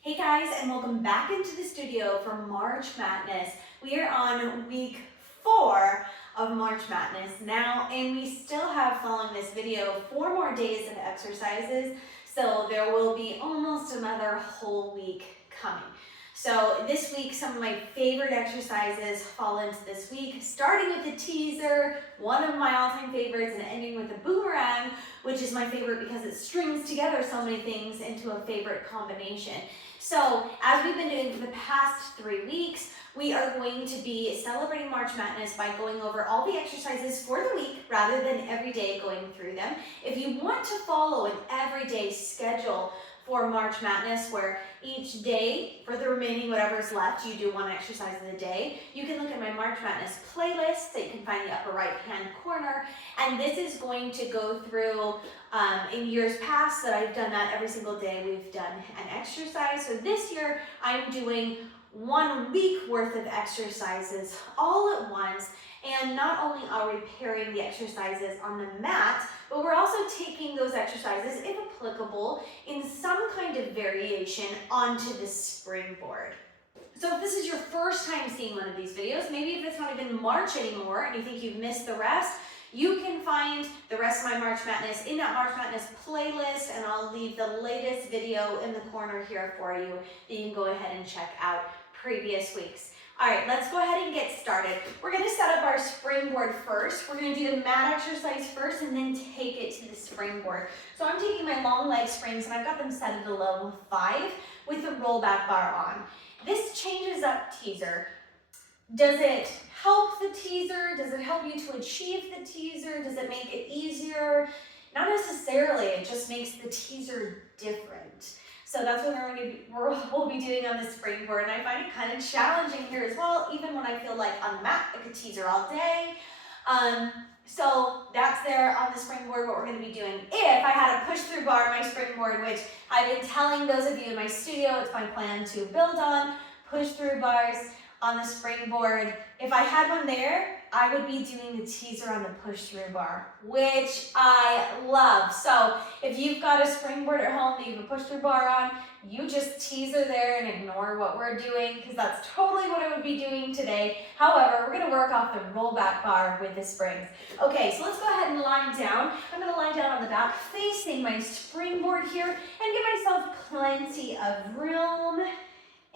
Hey guys, and welcome back into the studio for March Madness. We are on week 4 of March Madness now, and we still have, following this video, 4 more days of exercises, so there will be almost another whole week coming. So this week, some of my favorite exercises fall into this week, starting with the teaser, one of my all-time favorites, and ending with the boomerang, which is my favorite because it strings together so many things into a favorite combination. So as we've been doing for the past 3 weeks, we are going to be celebrating March Madness by going over all the exercises for the week rather than every day going through them. If you want to follow an everyday schedule for March Madness where each day, for the remaining whatever's left, you do one exercise in a day, you can look at my March Madness playlist that you can find in the upper right hand corner, and this is going to go through in years past that I've done that every single day we've done an exercise. So this year I'm doing 1 week worth of exercises all at once, and not only are we pairing the exercises on the mat, but we're also taking those exercises, if applicable, in some kind of variation onto the springboard. So if this is your first time seeing one of these videos, maybe if it's not even March anymore and you think you've missed the rest, you can find the rest of my March Madness in that March Madness playlist, and I'll leave the latest video in the corner here for you that you can go ahead and check out previous weeks. All right, let's go ahead and get started. We're gonna set up our springboard first. We're gonna do the mat exercise first and then take it to the springboard. So I'm taking my long leg springs and I've got them set at a level 5 with the rollback bar on. This changes up teaser. Does it help the teaser? Does it help you to achieve the teaser? Does it make it easier? Not necessarily, it just makes the teaser different. So that's what we'll be doing on the springboard, and I find it kind of challenging here as well, even when I feel like on the mat I could teaser all day. So that's there on the springboard, what we're going to be doing. If I had a push-through bar on my springboard, which I've been telling those of you in my studio, it's my plan to build on push-through bars on the springboard. If I had one there, I would be doing the teaser on the push-through bar, which I love. So if you've got a springboard at home that you have a push-through bar on, you just teaser there and ignore what we're doing, because that's totally what I would be doing today. However, we're gonna work off the rollback bar with the springs. Okay, so let's go ahead and lie down. I'm gonna lie down on the back, facing my springboard here, and give myself plenty of room.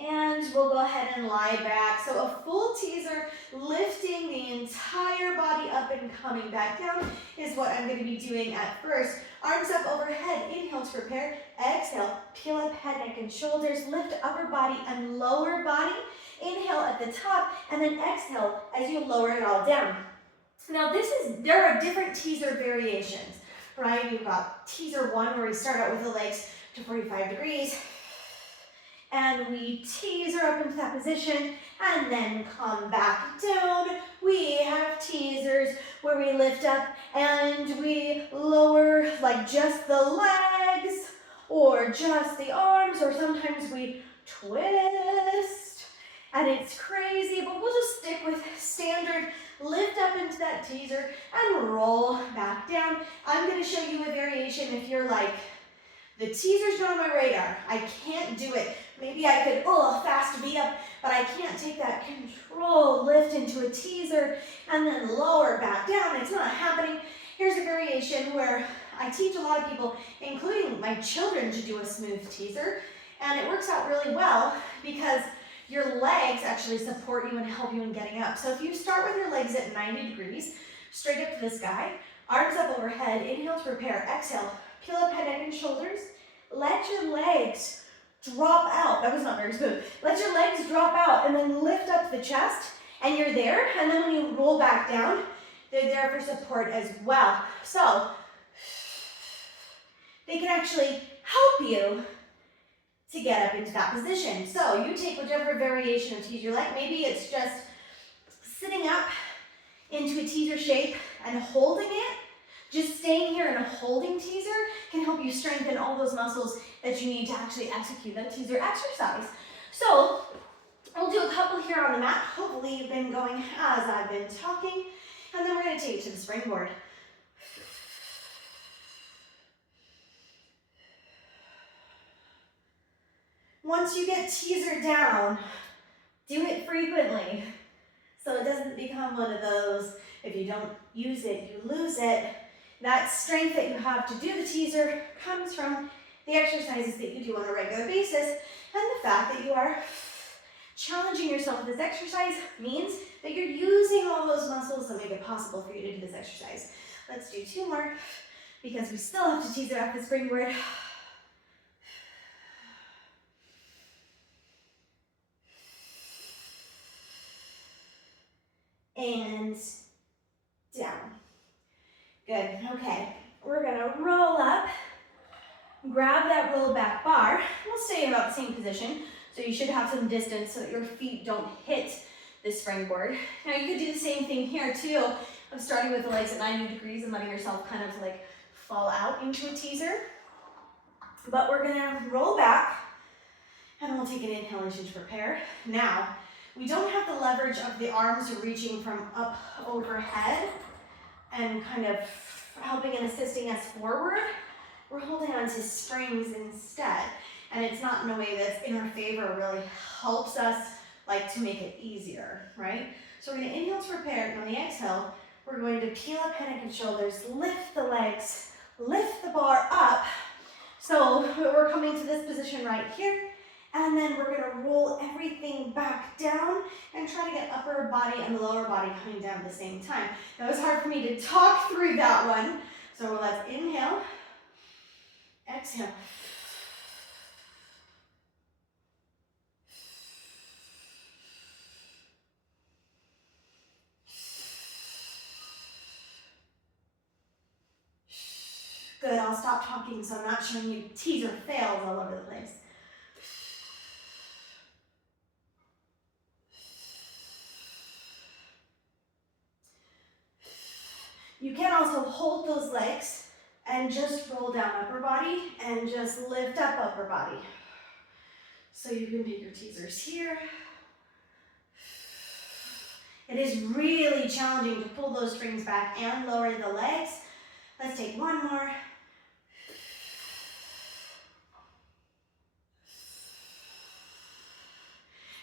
And we'll go ahead and lie back. So a full teaser, lifting the entire body up and coming back down is what I'm going to be doing at first. Arms up overhead, inhale to prepare, exhale, peel up head, neck, and shoulders, lift upper body and lower body, inhale at the top, and then exhale as you lower it all down. Now there are different teaser variations, right? You've got teaser 1 where we start out with the legs to 45 degrees, and we teaser up into that position and then come back down. We have teasers where we lift up and we lower, like just the legs or just the arms, or sometimes we twist and it's crazy, but we'll just stick with standard. Lift up into that teaser and roll back down. I'm going to show you a variation if you're like, the teaser's not on my radar, I can't do it. Maybe I could, fast beat up, but I can't take that control lift into a teaser and then lower back down. It's not happening. Here's a variation where I teach a lot of people, including my children, to do a smooth teaser. And it works out really well because your legs actually support you and help you in getting up. So if you start with your legs at 90 degrees, straight up to the sky, arms up overhead, inhale to prepare, exhale, peel up head, neck, and shoulders. Let your legs drop out. That was not very smooth. Let your legs drop out and then lift up the chest, and you're there. And then when you roll back down, they're there for support as well. So they can actually help you to get up into that position. So you take whichever variation of teaser you like. Maybe it's just sitting up into a teaser shape and holding it. Just staying here in a holding teaser can help you strengthen all those muscles that you need to actually execute that teaser exercise. So we'll do a couple here on the mat. Hopefully you've been going as I've been talking. And then we're going to take it to the springboard. once you get teaser down, do it frequently. So it doesn't become one of those, if you don't use it, you lose it. That strength that you have to do the teaser comes from the exercises that you do on a regular basis, and the fact that you are challenging yourself with this exercise means that you're using all those muscles that make it possible for you to do this exercise. Let's do 2 more, because we still have to teaser off the springboard. And down. Good, okay. We're gonna roll up, grab that roll back bar. We'll stay in about the same position, so you should have some distance so that your feet don't hit the springboard. Now you could do the same thing here too, of starting with the legs at 90 degrees and letting yourself kind of like fall out into a teaser. But we're gonna roll back, and we'll take an inhale as you prepare. Now, we don't have the leverage of the arms reaching from up overhead and kind of helping and assisting us forward. We're holding on to springs instead. And it's not in a way that's in our favor, really helps us like to make it easier, right? So we're gonna inhale to prepare, and on the exhale, we're going to peel up head, neck, and shoulders, lift the legs, lift the bar up. So we're coming to this position right here. And then we're gonna roll everything back down and try to get upper body and lower body coming down at the same time. Now, it was hard for me to talk through that one. So let's inhale, exhale. Good, I'll stop talking so I'm not showing you teaser fails all over the place. You can also hold those legs and just roll down upper body and just lift up upper body. So you can pick your teasers here. It is really challenging to pull those strings back and lower the legs. Let's take 1 more.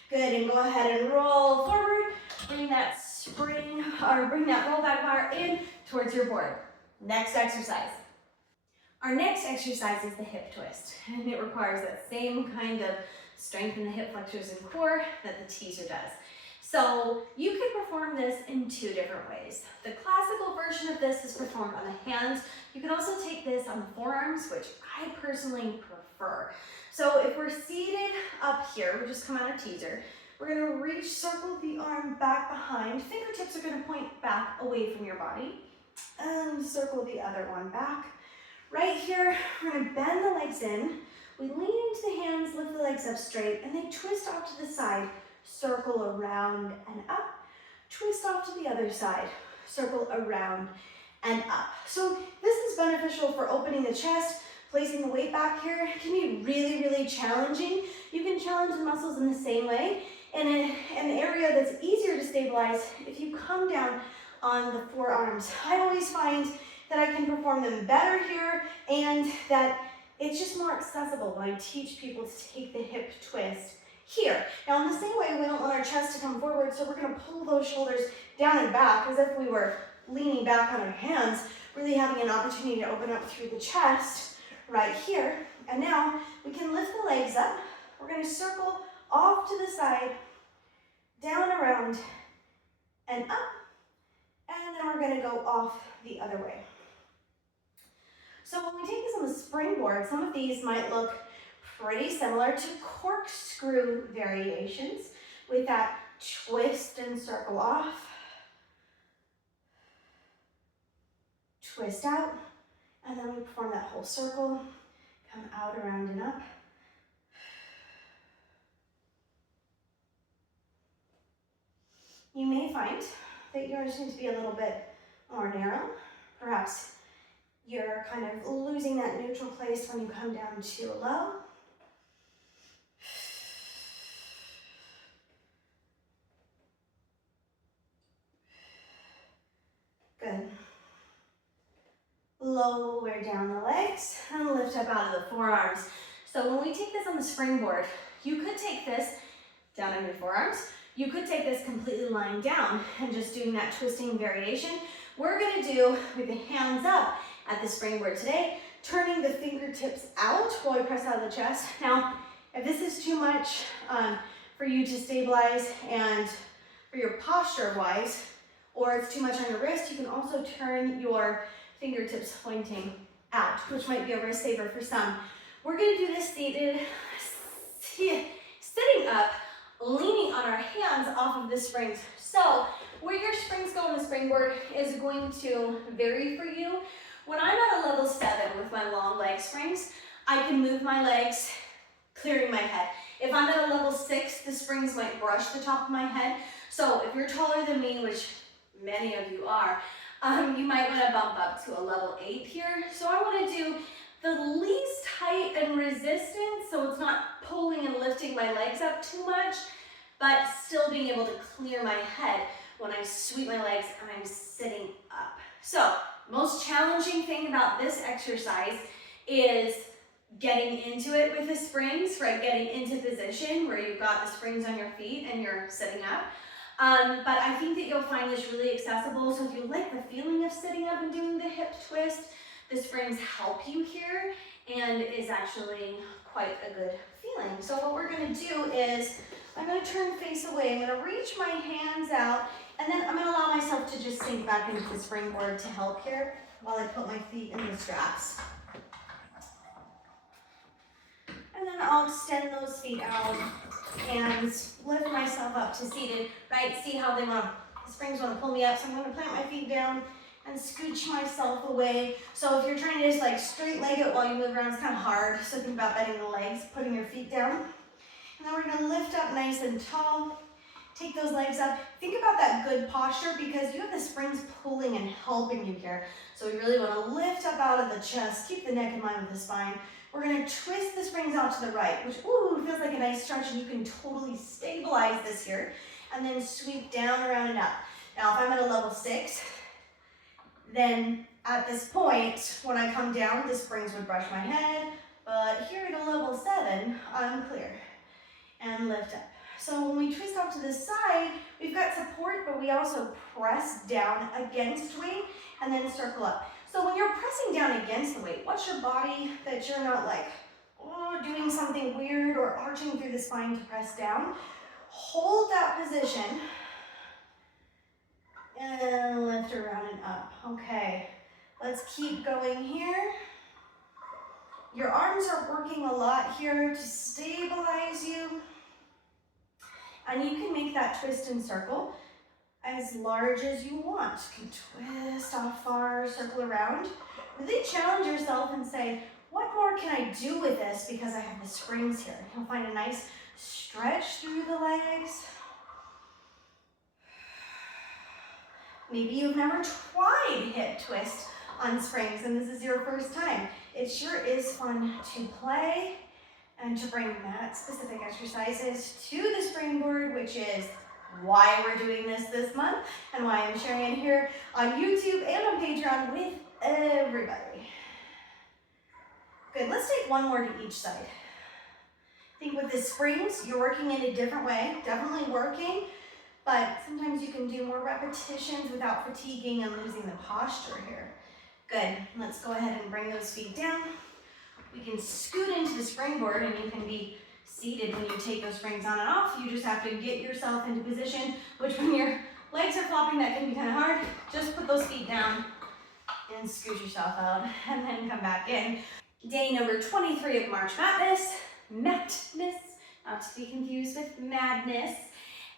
Good, and go ahead and roll forward. Bring that spring, or bring that roll back bar in towards your board. Next exercise. Our next exercise is the hip twist, and it requires that same kind of strength in the hip flexors and core that the teaser does. So you can perform this in 2 different ways. The classical version of this is performed on the hands. You can also take this on the forearms, which I personally prefer. So if we're seated up here, we just come out of teaser. We're gonna reach, circle the arm back behind. Fingertips are gonna point back away from your body. And circle the other one back. Right here, we're gonna bend the legs in. We lean into the hands, lift the legs up straight, and then twist off to the side. Circle around and up. Twist off to the other side. Circle around and up. So this is beneficial for opening the chest. Placing the weight back here can be really, really challenging. You can challenge the muscles in the same way. In an area that's easier to stabilize, if you come down on the forearms, I always find that I can perform them better here, and that it's just more accessible when I teach people to take the hip twist here. Now, in the same way, we don't want our chest to come forward, so we're gonna pull those shoulders down and back as if we were leaning back on our hands, really having an opportunity to open up through the chest right here. And now we can lift the legs up. We're gonna circle off to the side, down, around, and up. And then we're gonna go off the other way. So when we take this on the springboard, some of these might look pretty similar to corkscrew variations with that twist and circle off, twist out, and then we perform that whole circle, come out, around, and up. You may find that yours needs to be a little bit more narrow. Perhaps you're kind of losing that neutral place when you come down too low. Good. Lower down the legs and lift up out of the forearms. So when we take this on the springboard, You could take this down on your forearms. You could take this completely lying down and just doing that twisting variation. We're gonna do with the hands up at the springboard today, turning the fingertips out while we press out of the chest. Now, if this is too much for you to stabilize and for your posture wise, or it's too much on your wrist, you can also turn your fingertips pointing out, which might be a wrist saver for some. We're gonna do this seated, sitting up, leaning on our hands off of the springs. So where your springs go on the springboard is going to vary for you. When I'm at a level 7 with my long leg springs, I can move my legs, clearing my head. If I'm at a level 6, the springs might brush the top of my head. So if you're taller than me, which many of you are, you might want to bump up to a level 8 here. So I want to do the least height and resistance, so it's not pulling and lifting my legs up too much, but still being able to clear my head when I sweep my legs and I'm sitting up. So most challenging thing about this exercise is getting into it with the springs, right? Getting into position where you've got the springs on your feet and you're sitting up. But I think that you'll find this really accessible. So if you like the feeling of sitting up and doing the hip twist, the springs help you here and is actually quite a good feeling. So what we're gonna do is, I'm gonna turn face away. I'm gonna reach my hands out, and then I'm gonna allow myself to just sink back into the springboard to help here while I put my feet in the straps. And then I'll extend those feet out and lift myself up to seated, right? See how the springs wanna pull me up, so I'm gonna plant my feet down and scooch myself away. So if you're trying to just like straight leg it while you move around, it's kind of hard. So think about bending the legs, putting your feet down. And then we're gonna lift up nice and tall. Take those legs up. Think about that good posture because you have the springs pulling and helping you here. So we really wanna lift up out of the chest, keep the neck in line with the spine. We're gonna twist the springs out to the right, which feels like a nice stretch, and you can totally stabilize this here. And then sweep down, around, and up. Now if I'm at a level 6, then at this point, when I come down, the springs would brush my head, but here at a level 7, I'm clear. And lift up. So when we twist off to the side, we've got support, but we also press down against weight and then circle up. So when you're pressing down against the weight, watch your body that you're not like, doing something weird or arching through the spine to press down. Hold that position. And lift around and up. Okay, let's keep going here. Your arms are working a lot here to stabilize you. And you can make that twist and circle as large as you want. You can twist off far, circle around. Really challenge yourself and say, what more can I do with this because I have the springs here? You'll find a nice stretch through the legs. Maybe you've never tried hip twist on springs and this is your first time. It sure is fun to play and to bring that specific exercises to the springboard, which is why we're doing this month and why I'm sharing it here on YouTube and on Patreon with everybody. Good, let's take one more to each side. I think with the springs, you're working in a different way, definitely working. But sometimes you can do more repetitions without fatiguing and losing the posture here. Good, let's go ahead and bring those feet down. We can scoot into the springboard and you can be seated when you take those springs on and off. You just have to get yourself into position, which when your legs are flopping, that can be kind of hard. Just put those feet down and scoot yourself out and then come back in. Day number 23 of March Madness, not to be confused with madness,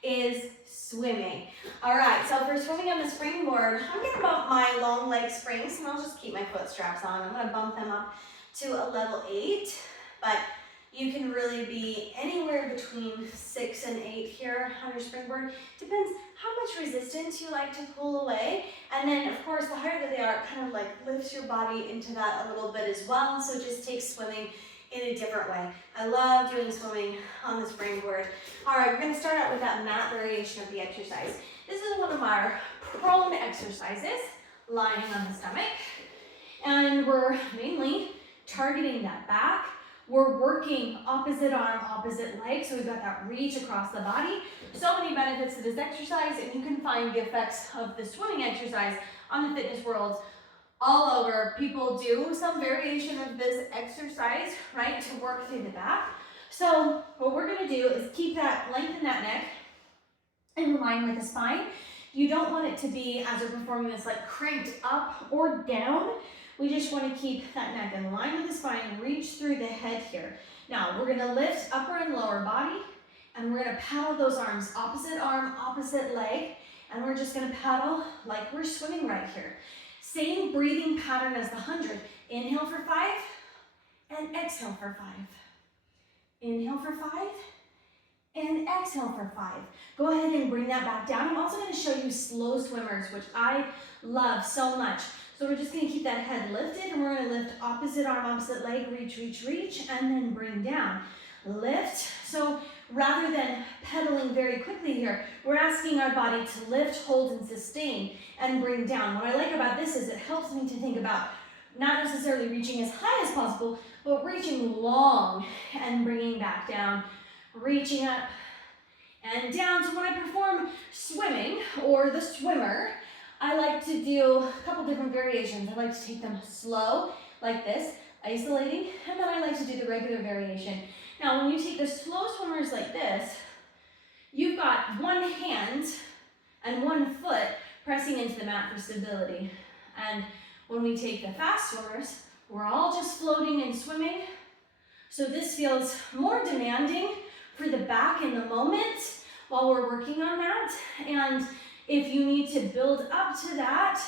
is swimming. All right, so for swimming on the springboard, I'm gonna bump my long leg springs and I'll just keep my foot straps on. I'm gonna bump them up to a level 8, but you can really be anywhere between 6 and 8 here on your springboard. Depends how much resistance you like to pull away. And then of course, the higher that they are, it kind of like lifts your body into that a little bit as well. So it just takes swimming in a different way. I love doing swimming on the springboard. All right, we're gonna start out with that mat variation of the exercise. This is one of our prone exercises, lying on the stomach. And we're mainly targeting that back We're working opposite arm, opposite leg, so we've got that reach across the body. So many benefits to this exercise, and you can find the effects of the swimming exercise on the fitness world all over. People do some variation of this exercise, right, to work through the back. So what we're gonna do is keep that, lengthen that neck in line with the spine. You don't want it to be, as we're performing this, like cranked up or down. We just want to keep that neck in line with the spine, reach through the head here. Now, we're going to lift upper and lower body, and we're going to paddle those arms, arm, opposite leg, and we're just going to paddle like we're swimming right here. Same breathing pattern as the 100. Inhale for 5, and exhale for 5. Inhale for 5, and exhale for 5. Go ahead and bring that back down. I'm also going to show you slow swimmers, which I love so much. So we're just going to keep that head lifted, and we're going to lift opposite arm, opposite leg, reach, reach, reach, and then bring down. Lift. So rather than pedaling very quickly here, we're asking our body to lift, hold, and sustain, and bring down. What I like about this is it helps me to think about not necessarily reaching as high as possible, but reaching long and bringing back down, reaching up and down. So when I perform swimming or the swimmer, I like to do a couple different variations. I like to take them slow, like this, isolating, and then I like to do the regular variation. Now, when you take the slow swimmers like this, you've got one hand and one foot pressing into the mat for stability. And when we take the fast swimmers, we're all just floating and swimming. So this feels more demanding for the back in the moment while we're working on that. And if you need to build up to that,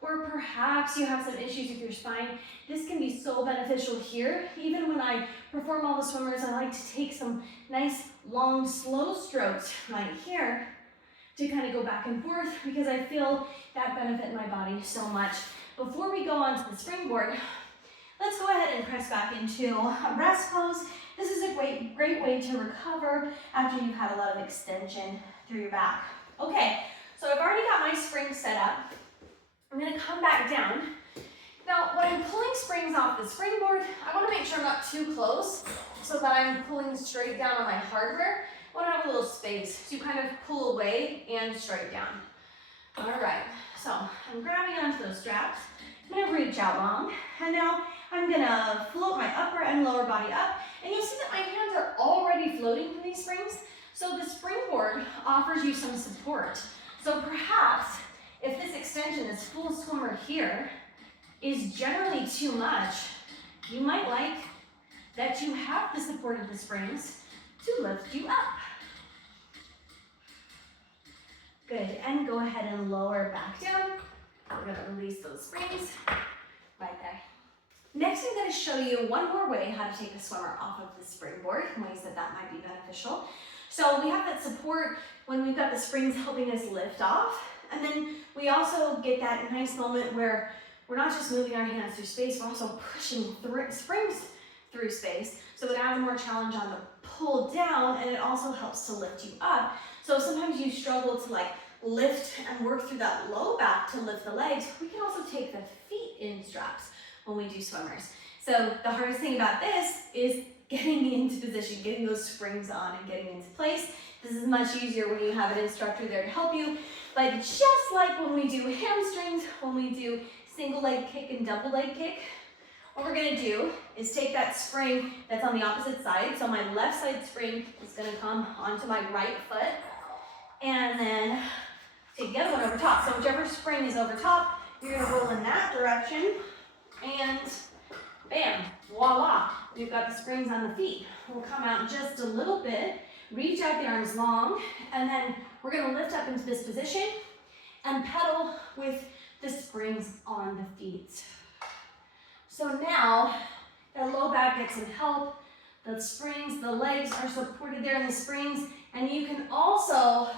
or perhaps you have some issues with your spine, this can be so beneficial here. Even when I perform all the swimmers, I like to take some nice, long, slow strokes right here to kind of go back and forth because I feel that benefit in my body so much. Before we go on to the springboard, let's go ahead and press back into a rest pose. This is a great way to recover after you've had a lot of extension through your back. Okay, so I've already got my springs set up. I'm gonna come back down. Now, when I'm pulling springs off the springboard, I wanna make sure I'm not too close so that I'm pulling straight down on my hardware. I wanna have a little space to kind of pull away and straight down. All right, so I'm grabbing onto those straps. I'm gonna reach out long, and now I'm gonna float my upper and lower body up, and you'll see that my hands are already floating from these springs, so the springboard offers you some support. So perhaps, if this extension, this full swimmer here, is generally too much, you might like that you have the support of the springs to lift you up. Good, and go ahead and lower back down. We're gonna release those springs right there. Next, I'm gonna show you one more way how to take a swimmer off of the springboard, ways that that might be beneficial. So we have that support when we've got the springs helping us lift off, and then we also get that nice moment where we're not just moving our hands through space, we're also pushing springs through space. So it adds more challenge on the pull down, and it also helps to lift you up. So sometimes you struggle to like lift and work through that low back to lift the legs. We can also take the feet in straps when we do swimmers. So the hardest thing about this is getting into position, getting those springs on and getting into place. This is much easier when you have an instructor there to help you. But just like when we do hamstrings, when we do single leg kick and double leg kick, what we're gonna do is take that spring that's on the opposite side. So my left side spring is gonna come onto my right foot, and then take the other one over top. So whichever spring is over top, you're gonna roll in that direction, and bam, voila, we've got the springs on the feet. We'll come out just a little bit, reach out the arms long, and then we're gonna lift up into this position and pedal with the springs on the feet. So now, that low back gets some help. The springs, the legs are supported there in the springs, and you can also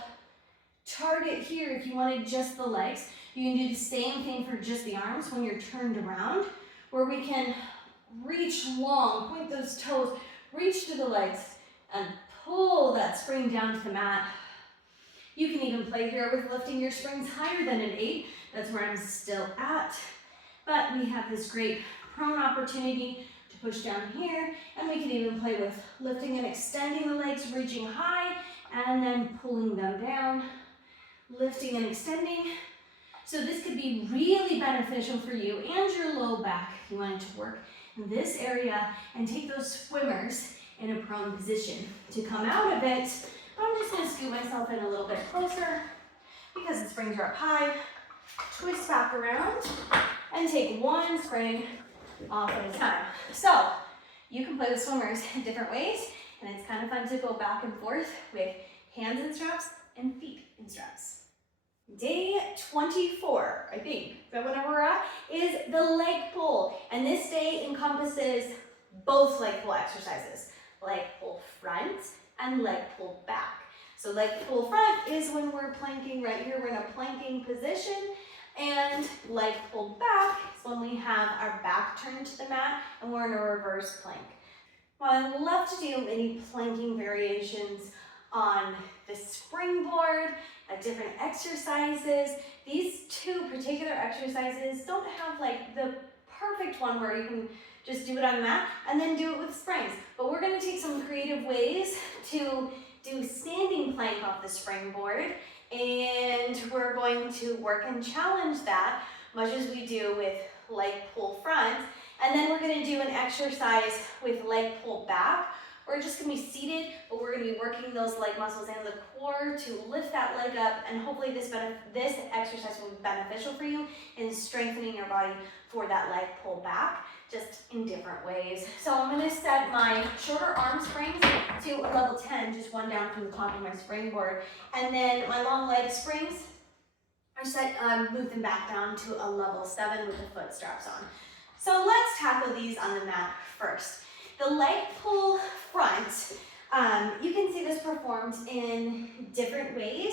target here if you wanted just the legs. You can do the same thing for just the arms when you're turned around, where we can reach long, point those toes, reach to the legs, and pull that spring down to the mat. You can even play here with lifting your springs higher than an 8. That's where I'm still at. But we have this great prone opportunity to push down here, and we can even play with lifting and extending the legs, reaching high, and then pulling them down, lifting and extending. So this could be really beneficial for you and your low back if you wanted to work in this area and take those swimmers in a prone position. To come out of it, I'm just going to scoot myself in a little bit closer because the springs are up high. Twist back around and take one spring off at a time. So you can play with swimmers in different ways, and it's kind of fun to go back and forth with hands in straps and feet in straps. Day 24, I think, is that whenever we're at, is the leg pull. And this day encompasses both leg pull exercises, leg pull front and leg pull back. So leg pull front is when we're planking right here, we're in a planking position, and leg pull back is when we have our back turned to the mat and we're in a reverse plank. Well, I love to do many planking variations on the springboard, different exercises. These two particular exercises don't have like the perfect one where you can just do it on the mat and then do it with springs. But we're going to take some creative ways to do standing plank off the springboard, and we're going to work and challenge that much as we do with leg pull front. And then we're going to do an exercise with leg pull back. We're just going to be seated, but we're going to be working those leg muscles and the core to lift that leg up, and hopefully this exercise will be beneficial for you in strengthening your body for that leg pull back, just in different ways. So I'm going to set my shorter arm springs to a level 10, just one down from the top of my springboard, and then my long leg springs, move them back down to a level 7 with the foot straps on. So let's tackle these on the mat first. The leg pull front, you can see this performed in different ways.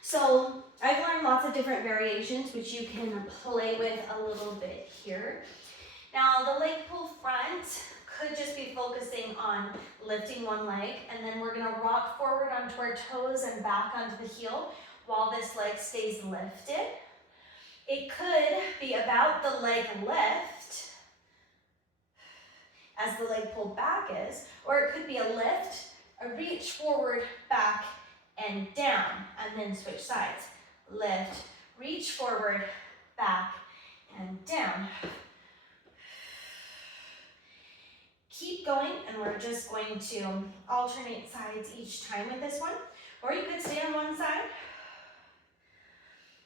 So I've learned lots of different variations, which you can play with a little bit here. Now the leg pull front could just be focusing on lifting one leg, and then we're gonna rock forward onto our toes and back onto the heel while this leg stays lifted. It could be about the leg lift, as the leg pull back is, or it could be a lift, a reach forward, back, and down, and then switch sides. Lift, reach forward, back, and down. Keep going, and we're just going to alternate sides each time with this one, or you could stay on one side.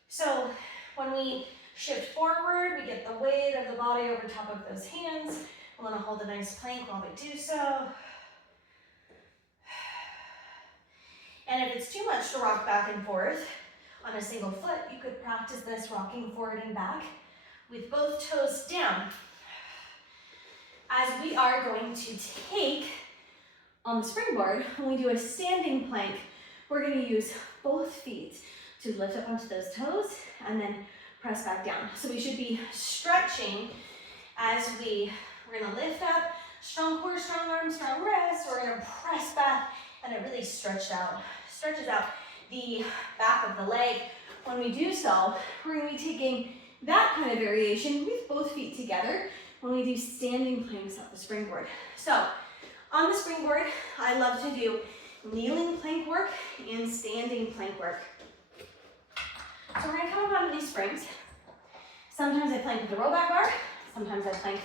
So when we shift forward, we get the weight of the body over top of those hands. We want to hold a nice plank while we do so. And if it's too much to rock back and forth on a single foot, you could practice this rocking forward and back with both toes down. As we are going to take on the springboard, when we do a standing plank, we're going to use both feet to lift up onto those toes and then press back down. So we should be stretching as we're going to lift up, strong core, strong arms, strong wrists. We're going to press back, and it really stretches out the back of the leg. When we do so, we're going to be taking that kind of variation with both feet together when we do standing planks off the springboard. So on the springboard, I love to do kneeling plank work and standing plank work. So we're going to come up onto these springs. Sometimes I plank with the rollback bar. Sometimes I plank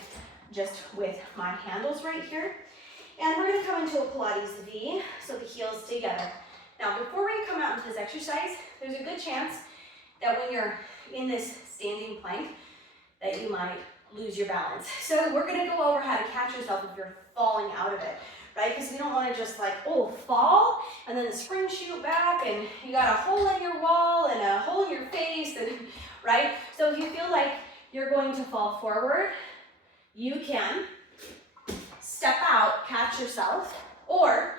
just with my handles right here. And we're going to come into a Pilates V, so the heels together. Now, before we come out into this exercise, there's a good chance that when you're in this standing plank, that you might lose your balance. So we're going to go over how to catch yourself if you're falling out of it, right? Because we don't want to just like, fall, and then the spring shoot back, and you got a hole in your wall and a hole in your face, and right? So if you feel like you're going to fall forward, you can step out, catch yourself, or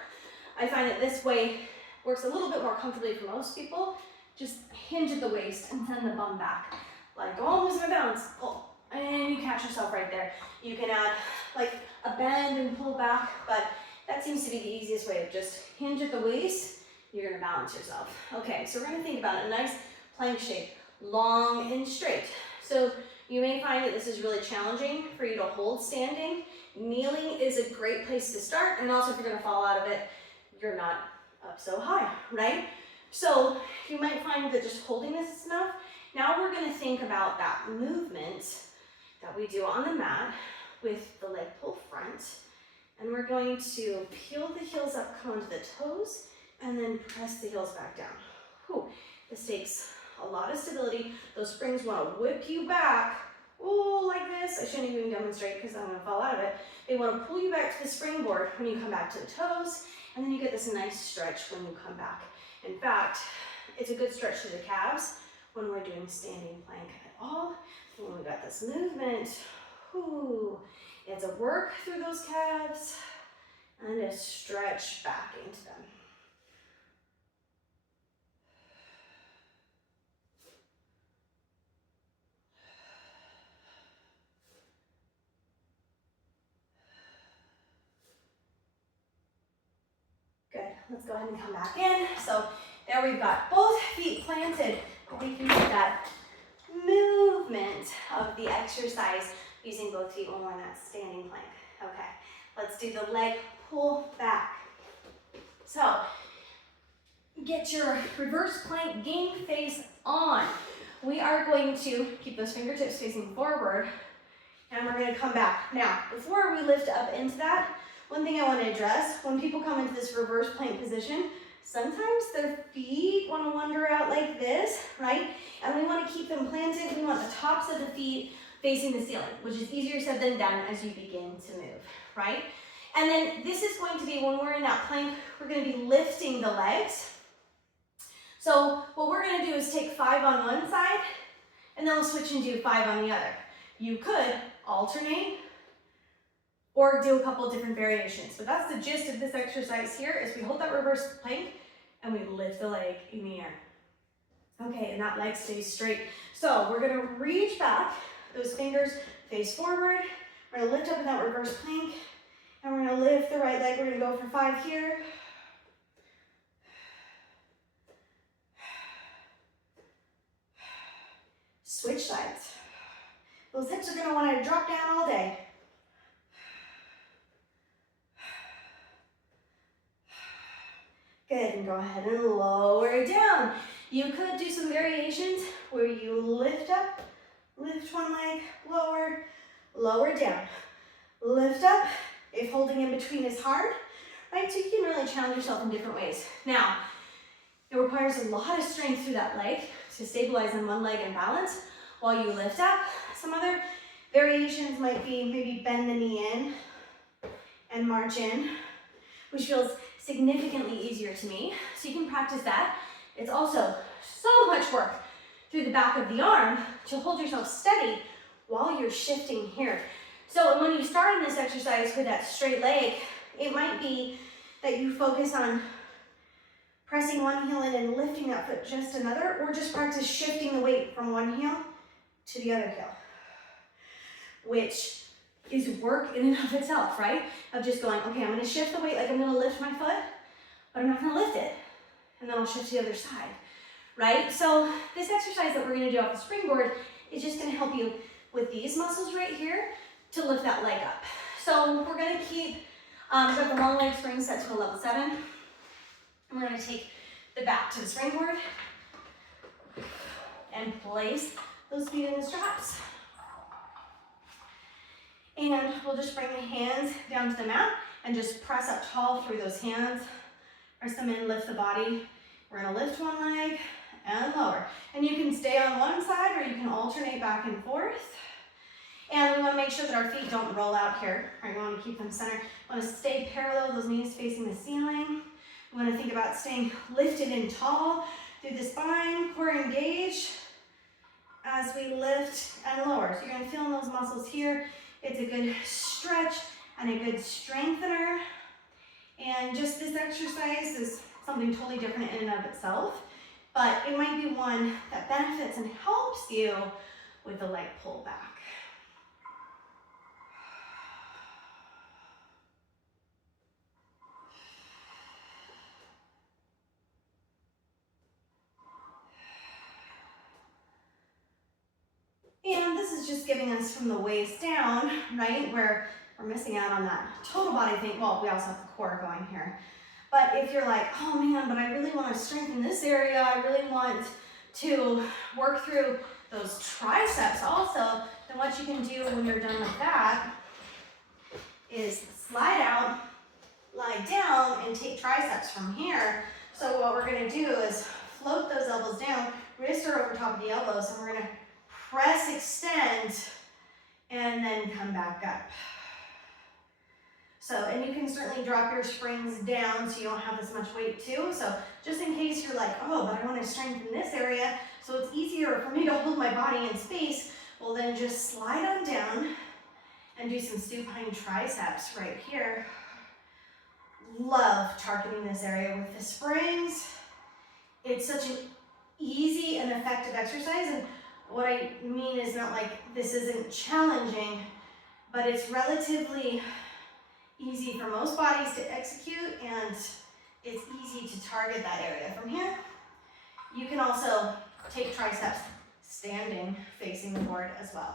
I find that this way works a little bit more comfortably for most people. Just hinge at the waist and send the bum back. Like, don't lose my balance, pull, and you catch yourself right there. You can add like a bend and pull back, but that seems to be the easiest way of just hinge at the waist. You're gonna balance yourself. Okay, so we're gonna think about a nice plank shape, long and straight. So You may find that this is really challenging for you to hold standing. Kneeling is a great place to start, and also if you're gonna fall out of it, you're not up so high, right? So you might find that just holding this is enough. Now we're gonna think about that movement that we do on the mat with the leg pull front. And we're going to peel the heels up, come onto the toes, and then press the heels back down. Whew. This takes a lot of stability. Those springs want to whip you back, oh, like this. I shouldn't even demonstrate because I'm going to fall out of it. They want to pull you back to the springboard when you come back to the toes, and then you get this nice stretch when you come back. In fact, it's a good stretch to the calves when we're doing standing plank at all. When we got this movement, whew, it's a work through those calves and a stretch back into them. Good, let's go ahead and come back in. So there we've got both feet planted. We can get that movement of the exercise using both feet when we're in that standing plank. Okay, let's do the leg pull back. So get your reverse plank game face on. We are going to keep those fingertips facing forward, and we're going to come back. Now, before we lift up into that, one thing I want to address, when people come into this reverse plank position, sometimes their feet want to wander out like this, right? And we want to keep them planted. We want the tops of the feet facing the ceiling, which is easier said than done as you begin to move, right? And then this is going to be, when we're in that plank, we're going to be lifting the legs. So what we're going to do is take 5 on one side, and then we'll switch and do 5 on the other. You could alternate or do a couple of different variations. But that's the gist of this exercise here, is we hold that reverse plank and we lift the leg in the air. Okay, and that leg stays straight. So we're gonna reach back, those fingers face forward. We're gonna lift up in that reverse plank, and we're gonna lift the right leg. We're gonna go for 5 here. Switch sides. Those hips are gonna wanna drop down all day. Good, and go ahead and lower it down. You could do some variations where you lift up, lift one leg, lower, lower down. Lift up, if holding in between is hard, right? So you can really challenge yourself in different ways. Now, it requires a lot of strength through that leg to stabilize on one leg and balance while you lift up. Some other variations might be maybe bend the knee in and march in, which feels significantly easier to me. So you can practice that. It's also so much work through the back of the arm to hold yourself steady while you're shifting here. So when you start in this exercise with that straight leg, it might be that you focus on pressing one heel in and lifting that foot just another, or just practice shifting the weight from one heel to the other heel, which is work in and of itself, right? Of just going, okay, I'm gonna shift the weight like I'm gonna lift my foot, but I'm not gonna lift it. And then I'll shift to the other side, right? So this exercise that we're gonna do off the springboard is just gonna help you with these muscles right here to lift that leg up. So we're gonna keep, we've got the long leg spring set to a level 7. And we're gonna take the back to the springboard and place those feet in the straps. And we'll just bring the hands down to the mat and just press up tall through those hands. Press them in, lift the body. We're gonna lift one leg and lower. And you can stay on one side or you can alternate back and forth. And we wanna make sure that our feet don't roll out here. Right, we wanna keep them centered. We wanna stay parallel, those knees facing the ceiling. We wanna think about staying lifted and tall through the spine, core engaged as we lift and lower. So you're gonna feel in those muscles here. It's a good stretch and a good strengthener. And just this exercise is something totally different in and of itself, but it might be one that benefits and helps you with the leg pull back. And this is just giving us from the waist down, right, where we're missing out on that total body thing. Well, we also have the core going here. But if you're like, oh man, but I really want to strengthen this area, I really want to work through those triceps also, then what you can do when you're done with that is slide out, lie down, and take triceps from here. So what we're going to do is float those elbows down, wrists are over top of the elbows, and we're going to press, extend, and then come back up. So, and you can certainly drop your springs down so you don't have as much weight too. So just in case you're like, oh, but I want to strengthen this area, so it's easier for me to hold my body in space, well then just slide on down and do some supine triceps right here. Love targeting this area with the springs. It's such an easy and effective exercise, and what I mean is not like this isn't challenging, but it's relatively easy for most bodies to execute, and it's easy to target that area. From here, you can also take triceps standing, facing the board as well.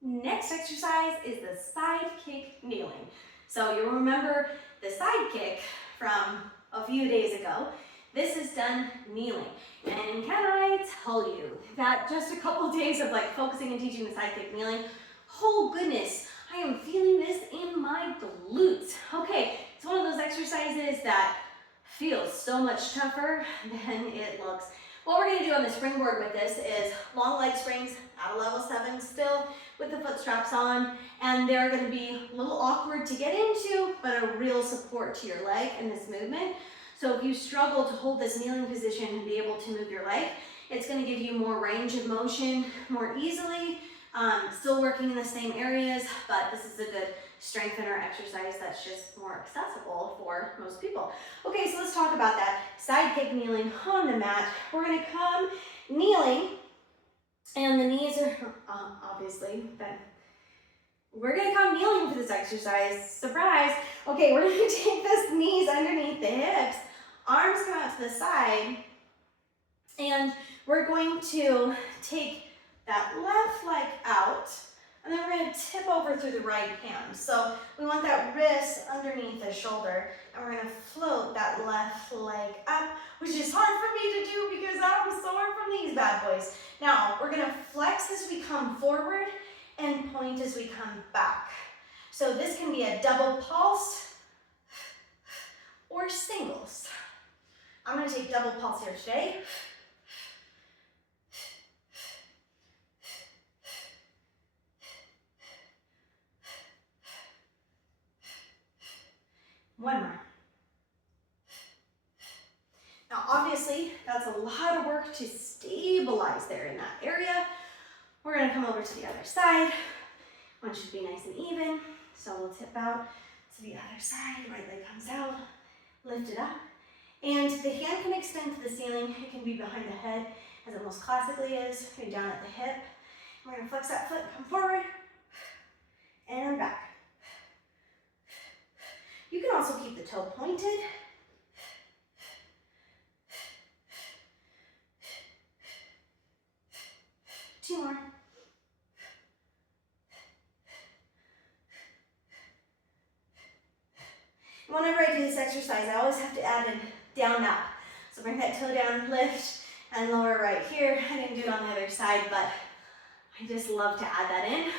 Next exercise is the side kick kneeling. So you'll remember the side kick from a few days ago. This is done kneeling. And can I tell you that just a couple of days of like focusing and teaching the side kick kneeling, oh goodness, I am feeling this in my glutes. Okay, it's one of those exercises that feels so much tougher than it looks. What we're gonna do on the springboard with this is long leg springs at a level 7 still with the foot straps on, and they're gonna be a little awkward to get into, but a real support to your leg in this movement. So if you struggle to hold this kneeling position and be able to move your leg, it's gonna give you more range of motion more easily. Still working in the same areas, but this is a good strengthener exercise that's just more accessible for most people. Okay, so let's talk about that. Side kick kneeling on the mat. We're gonna come kneeling, and the knees are obviously, but we're gonna come kneeling for this exercise. Surprise! Okay, we're gonna take this knees underneath the hips, arms come out to the side, and we're going to take that left leg out, and then we're going to tip over through the right hand. So we want that wrist underneath the shoulder, and we're going to float that left leg up, which is hard for me to do because I'm sore from these bad boys. Now, we're going to flex as we come forward and point as we come back. So this can be a double pulse or singles. I'm going to take double pulse here today. One more. Now obviously that's a lot of work to stabilize there in that area. We're going to come over to the other side. One should be nice and even. So we'll tip out to the other side. Right leg comes out. Lift it up. And the hand can extend to the ceiling. It can be behind the head as it most classically is. Down at the hip. We're going to flex that foot, come forward, and back. You can also keep the toe pointed. Two more. Whenever I do this exercise, I always have to add a down up. So bring that toe down, lift, and lower right here. I didn't do it on the other side, but I just love to add that in.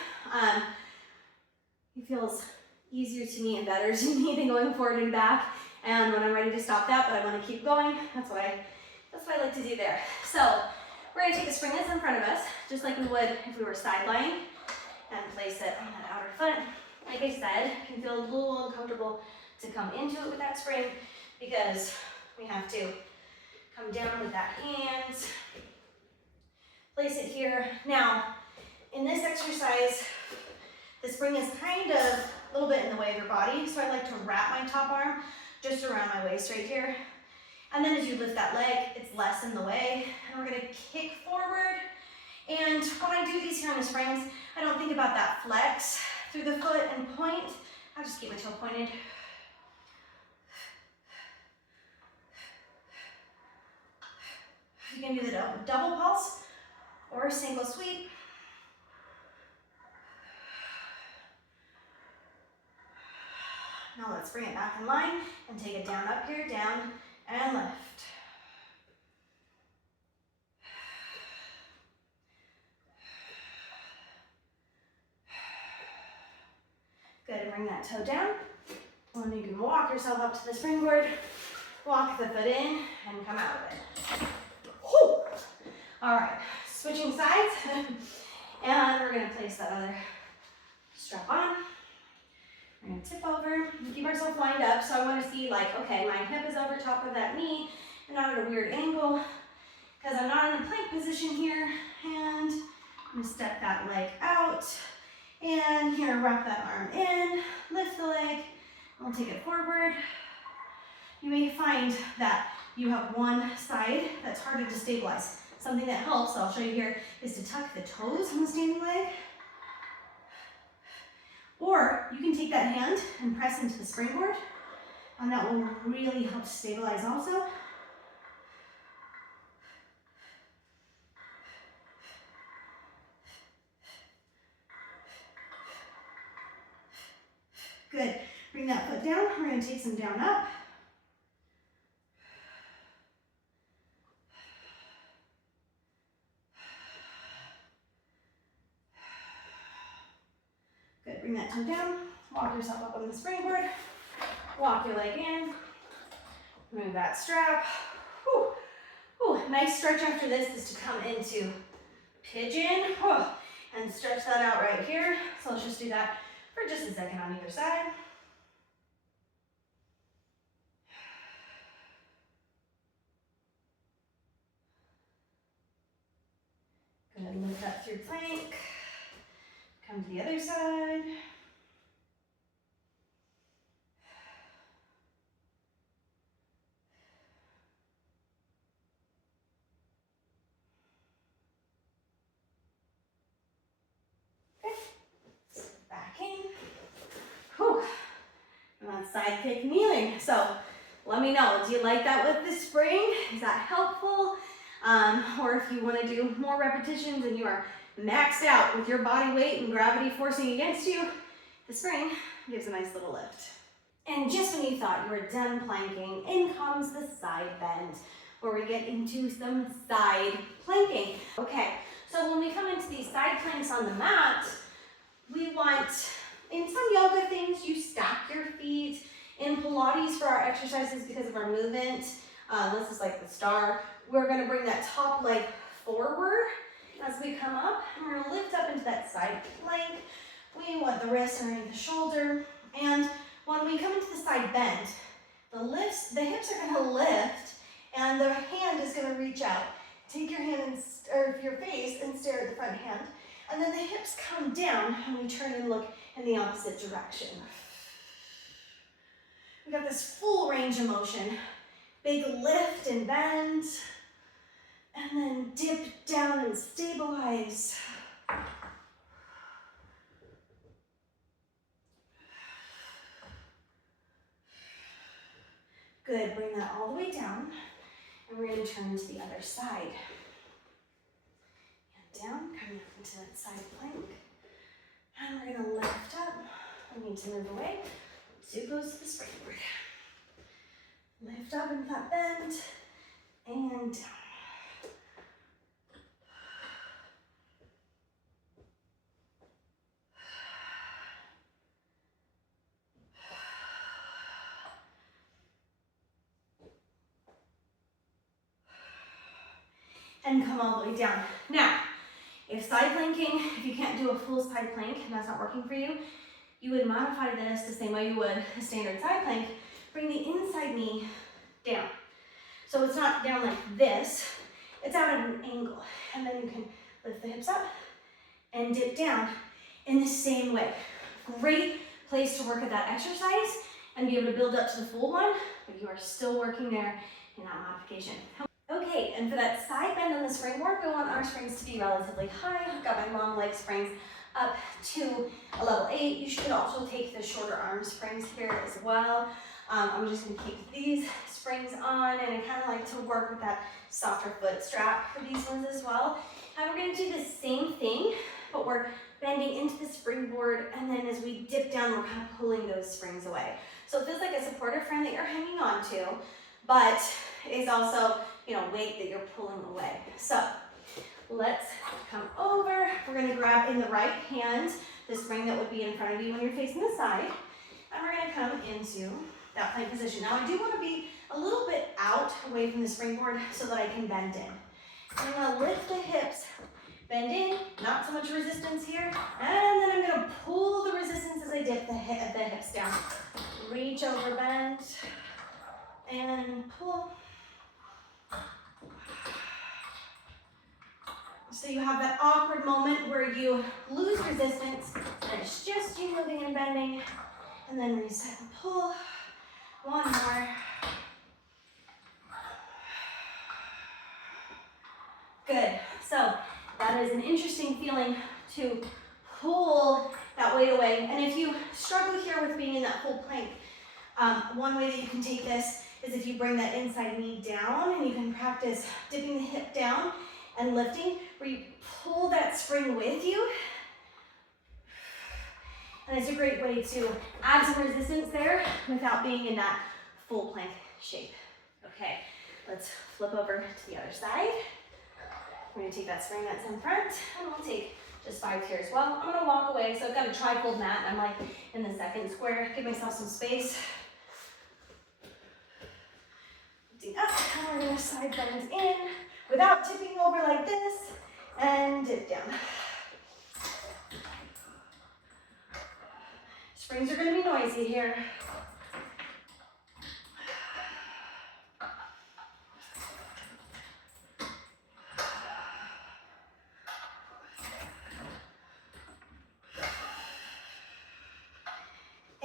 It feels easier to me and better to me than going forward and back. And when I'm ready to stop that, but I want to keep going, that's what I like to do there. So we're going to take the spring that's in front of us, just like we would if we were side lying, and place it on that outer foot. Like I said, it can feel a little uncomfortable to come into it with that spring because we have to come down with that hand, place it here. Now, in this exercise, the spring is kind of a little bit in the way of your body, so I like to wrap my top arm just around my waist right here. And then as you lift that leg, it's less in the way. And we're gonna kick forward. And when I do these here on the springs, I don't think about that flex through the foot and point. I just keep my toe pointed. You can do the double pulse or single sweep. Now let's bring it back in line and take it down, up here, down, and lift. Good, bring that toe down. And then you can walk yourself up to the springboard, walk the foot in, and come out of it. Whew. All right, switching sides. And we're gonna place that other strap on. We're gonna tip over, keep ourselves lined up. So I wanna see like, okay, my hip is over top of that knee and not at a weird angle because I'm not in a plank position here. And I'm gonna step that leg out. And here, wrap that arm in, lift the leg, we'll take it forward. You may find that you have one side that's harder to stabilize. Something that helps, I'll show you here, is to tuck the toes on the standing leg. Or you can take that hand and press into the springboard, and that will really help stabilize also. Good. Bring that foot down. We're going to take some down up. Good. Bring that toe down. Walk yourself up on the springboard. Walk your leg in. Move that strap. Whew. Whew. Nice stretch after this is to come into pigeon. Whew. And stretch that out right here. So let's just do that for just a second on either side. Go ahead and lift up through plank. Come to the other side. Back in. Whew. And on side kick kneeling. So let me know, do you like that with the spring? Is that helpful? Or if you want to do more repetitions and you are maxed out with your body weight and gravity forcing against you, the spring gives a nice little lift. And just when you thought you were done planking, in comes the side bend, where we get into some side planking. Okay, so when we come into these side planks on the mat, we want, in some yoga things, you stack your feet. In Pilates, for our exercises, because of our movement, this is like the star, we're going to bring that top leg forward as we come up, and we're going to lift up into that side plank. We want the wrist underneath the shoulder, and when we come into the side bend, the hips are going to lift, and the hand is going to reach out. Take your hand or your face and stare at the front hand, and then the hips come down, and we turn and look in the opposite direction. We got this full range of motion. Big lift and bend, and then dip down and stabilize. Good, bring that all the way down, and we're going to turn to the other side. And down, coming up into that side plank, and we're going to lift up. We need to move away. So goes to the springboard. Lift up into that bend, and down. And come all the way down. Now, if side planking, if you can't do a full side plank and that's not working for you, you would modify this the same way you would a standard side plank. Bring the inside knee down. So it's not down like this, it's out at an angle. And then you can lift the hips up and dip down in the same way. Great place to work at that exercise and be able to build up to the full one, but you are still working there in that modification. Okay, and for that side bend on the springboard, we want our springs to be relatively high. I've got my long leg springs up to a level 8. You should also take the shorter arm springs here as well. I'm just going to keep these springs on, and I kind of like to work with that softer foot strap for these ones as well. And we're going to do the same thing, but we're bending into the springboard, and then as we dip down, we're kind of pulling those springs away. So it feels like a supportive friend that you're hanging on to, but it's also, you know, weight that you're pulling away. So let's come over. We're gonna grab in the right hand the spring that would be in front of you when you're facing the side, and we're gonna come into that plank position. Now I do wanna be a little bit out away from the springboard so that I can bend in. I'm gonna lift the hips, bend in, not so much resistance here, and then I'm gonna pull the resistance as I dip the hips down. Reach over, bend, and pull. So you have that awkward moment where you lose resistance, and it's just you moving and bending, and then reset and pull. One more. Good. So that is an interesting feeling to pull that weight away. And if you struggle here with being in that full plank, one way that you can take this is if you bring that inside knee down, and you can practice dipping the hip down and lifting, where you pull that spring with you. And it's a great way to add some resistance there without being in that full plank shape. Okay, let's flip over to the other side. We're gonna take that spring that's in front, and we'll take just 5 here as well. I'm gonna walk away, so I've got a trifold mat, and I'm like in the second square. Give myself some space. Lifting up, and we're gonna side bend in without tipping over like this, and dip down. Springs are gonna be noisy here.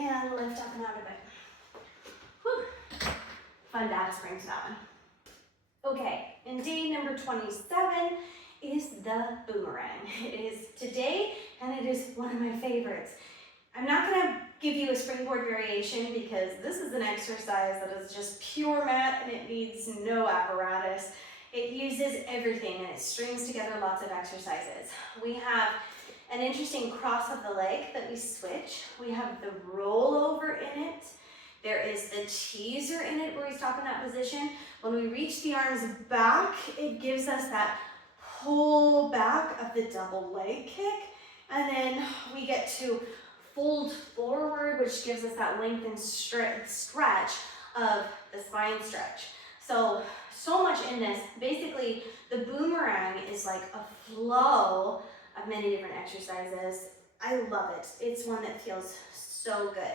And lift up and out of it. Whew. Fun to add a spring to that one. Okay, and day number 27 is the boomerang. It is today, and it is one of my favorites. I'm not gonna give you a springboard variation because this is an exercise that is just pure mat and it needs no apparatus. It uses everything and it strings together lots of exercises. We have an interesting cross of the leg that we switch. We have the rollover in it. There is the teaser in it where we stop in that position. When we reach the arms back, it gives us that pull back of the double leg kick. And then we get to fold forward, which gives us that lengthened stretch of the spine stretch. So much in this. Basically, the boomerang is like a flow of many different exercises. I love it. It's one that feels so good.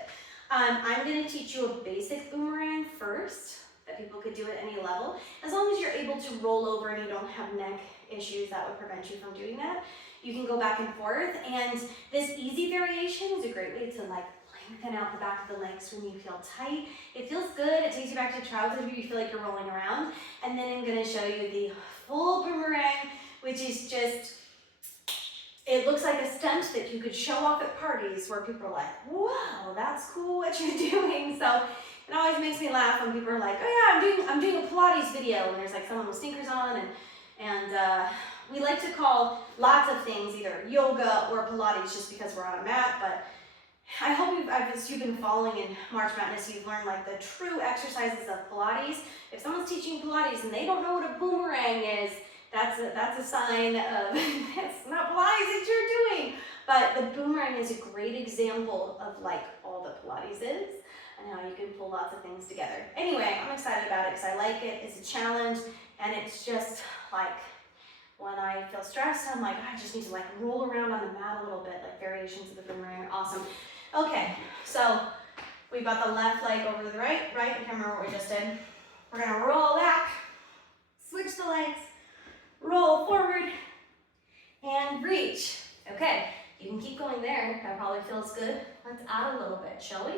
I'm going to teach you a basic boomerang first, that people could do at any level. As long as you're able to roll over and you don't have neck issues that would prevent you from doing that, you can go back and forth. And this easy variation is a great way to like lengthen out the back of the legs when you feel tight. It feels good. It takes you back to childhood where you feel like you're rolling around. And then I'm going to show you the full boomerang, which is just, it looks like a stunt that you could show off at parties where people are like, wow, that's cool what you're doing. So it always makes me laugh when people are like, oh yeah, I'm doing a Pilates video, and there's like someone with sneakers on, and we like to call lots of things either yoga or Pilates just because we're on a mat, but I hope as you've been following in March Madness, you've learned like the true exercises of Pilates. If someone's teaching Pilates and they don't know what a boomerang is, that's a sign of it's not Pilates that you're doing. But the boomerang is a great example of like all that Pilates is and how you can pull lots of things together. Anyway, I'm excited about it because I like it. It's a challenge, and it's just like when I feel stressed, I'm like, I just need to like roll around on the mat a little bit, like variations of the boomerang are awesome. Okay, so we've got the left leg over to the right, I can't remember what we just did. We're gonna roll back, switch the legs, roll forward, and reach. Okay, you can keep going there, that probably feels good. Let's add a little bit, shall we?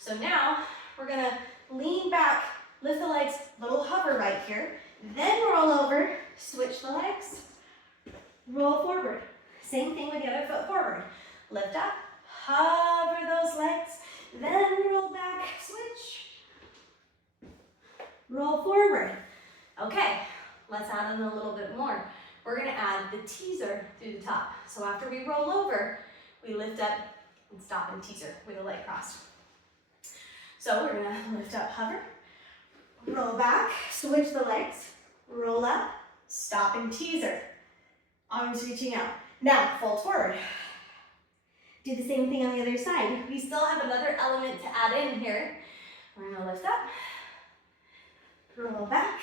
So now, we're gonna lean back, lift the legs, little hover right here, then roll over, switch the legs, roll forward. Same thing with the other foot forward. Lift up, hover those legs, then roll back, switch, roll forward. Okay, let's add in a little bit more. we're gonna add the teaser through the top. So after we roll over, we lift up and stop and teaser with a leg crossed. So we're gonna lift up, hover, roll back, switch the legs, roll up, stop and teaser. Arms reaching out. Now, fold forward. Do the same thing on the other side. We still have another element to add in here. We're gonna lift up, roll back,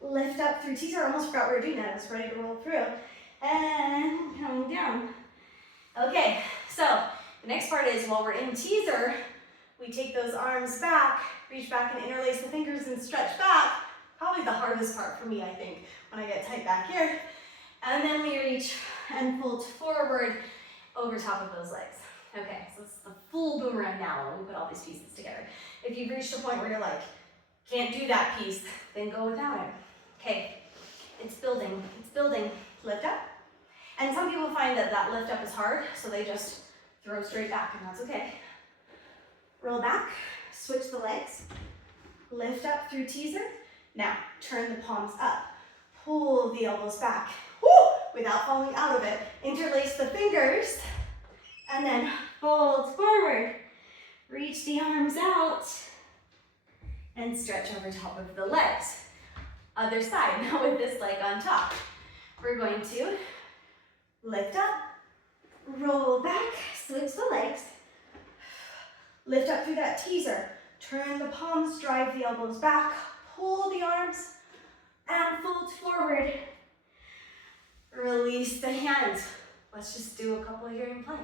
lift up through teaser. I almost forgot we were doing that. I was ready to roll through. And coming down. Okay, so the next part is while we're in teaser, we take those arms back, reach back and interlace the fingers and stretch back. Probably the hardest part for me, I think, when I get tight back here. And then we reach and fold forward over top of those legs. Okay, so this is the full boomerang now when we put all these pieces together. If you've reached a point where you're like, can't do that piece, then go without it. Okay, it's building, lift up. And some people find that that lift up is hard, so they just throw straight back, and that's okay. Roll back, switch the legs, lift up through teaser. Now, turn the palms up, pull the elbows back, woo, without falling out of it. Interlace the fingers, and then fold forward. Reach the arms out, and stretch over top of the legs. Other side, now with this leg on top. We're going to lift up, roll back, switch the legs, lift up through that teaser, turn the palms, drive the elbows back, pull the arms, and fold forward. Release the hands. Let's just do a couple here in play.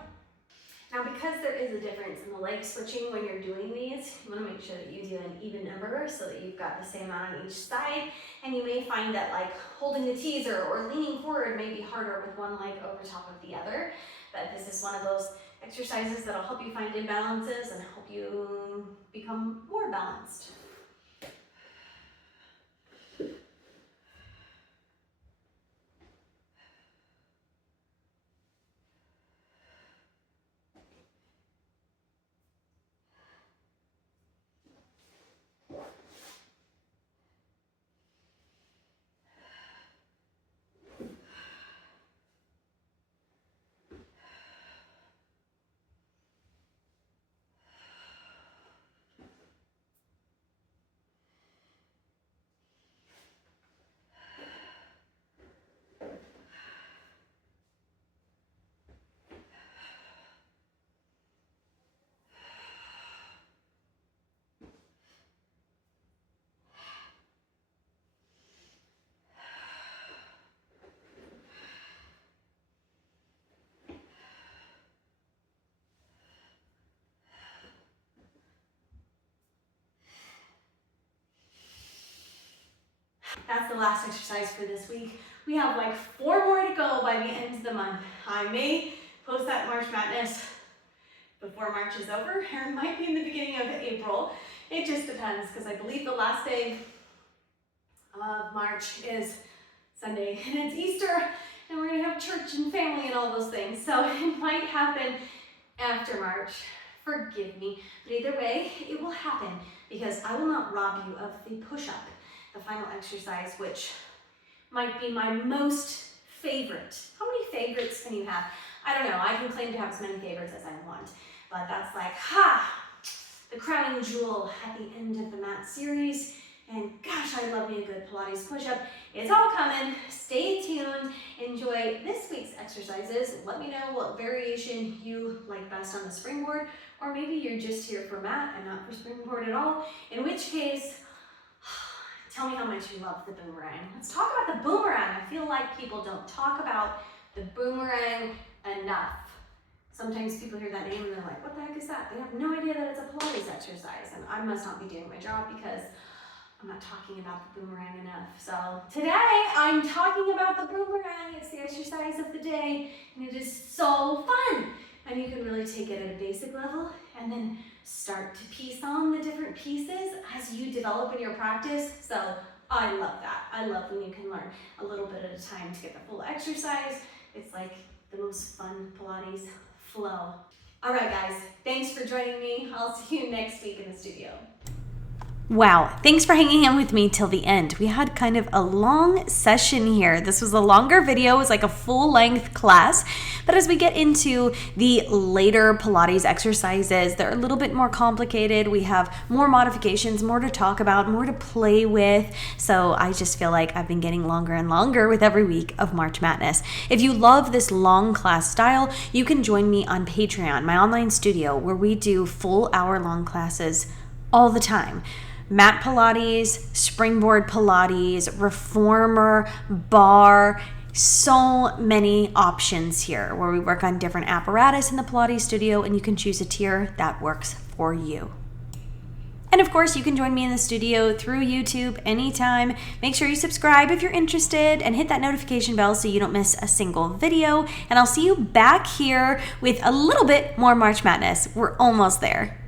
Now, because there is a difference in the leg switching when you're doing these, you want to make sure that you do an even number so that you've got the same amount on each side. And you may find that like holding the teaser or leaning forward may be harder with one leg over top of the other. But this is one of those exercises that'll help you find imbalances and help you become more balanced. That's the last exercise for this week. We have like 4 more to go by the end of the month. I may post that March Madness before March is over, or it might be in the beginning of April. It just depends, because I believe the last day of March is Sunday, and it's Easter, and we're gonna have church and family and all those things. So it might happen after March. Forgive me, but either way, it will happen, because I will not rob you of the push-up, the final exercise, which might be my most favorite. How many favorites can you have? I don't know. I can claim to have as many favorites as I want, but that's like, the crowning jewel at the end of the mat series. And gosh, I love me a good Pilates push-up. It's all coming. Stay tuned. Enjoy this week's exercises. Let me know what variation you like best on the springboard, or maybe you're just here for mat and not for springboard at all, in which case, tell me how much you love the boomerang. Let's talk about the boomerang. I feel like people don't talk about the boomerang enough. Sometimes people hear that name and they're like, what the heck is that? They have no idea that it's a Pilates exercise, and I must not be doing my job because I'm not talking about the boomerang enough. So today I'm talking about the boomerang. It's the exercise of the day, and it is so fun. And you can really take it at a basic level and then start to piece on the different pieces as you develop in your practice. So I love that. I love when you can learn a little bit at a time to get the full exercise. It's like the most fun Pilates flow. All right, guys, thanks for joining me. I'll see you next week in the studio. Wow, thanks for hanging in with me till the end. We had kind of a long session here. This was a longer video, it was like a full-length class. But as we get into the later Pilates exercises, they're a little bit more complicated. We have more modifications, more to talk about, more to play with. So I just feel like I've been getting longer and longer with every week of March Madness. If you love this long class style, you can join me on Patreon, my online studio, where we do full hour-long classes all the time. Mat Pilates, Springboard Pilates, Reformer, Barre, so many options here where we work on different apparatus in the Pilates studio, and you can choose a tier that works for you. And of course, you can join me in the studio through YouTube anytime. Make sure you subscribe if you're interested and hit that notification bell so you don't miss a single video. And I'll see you back here with a little bit more March Madness. We're almost there.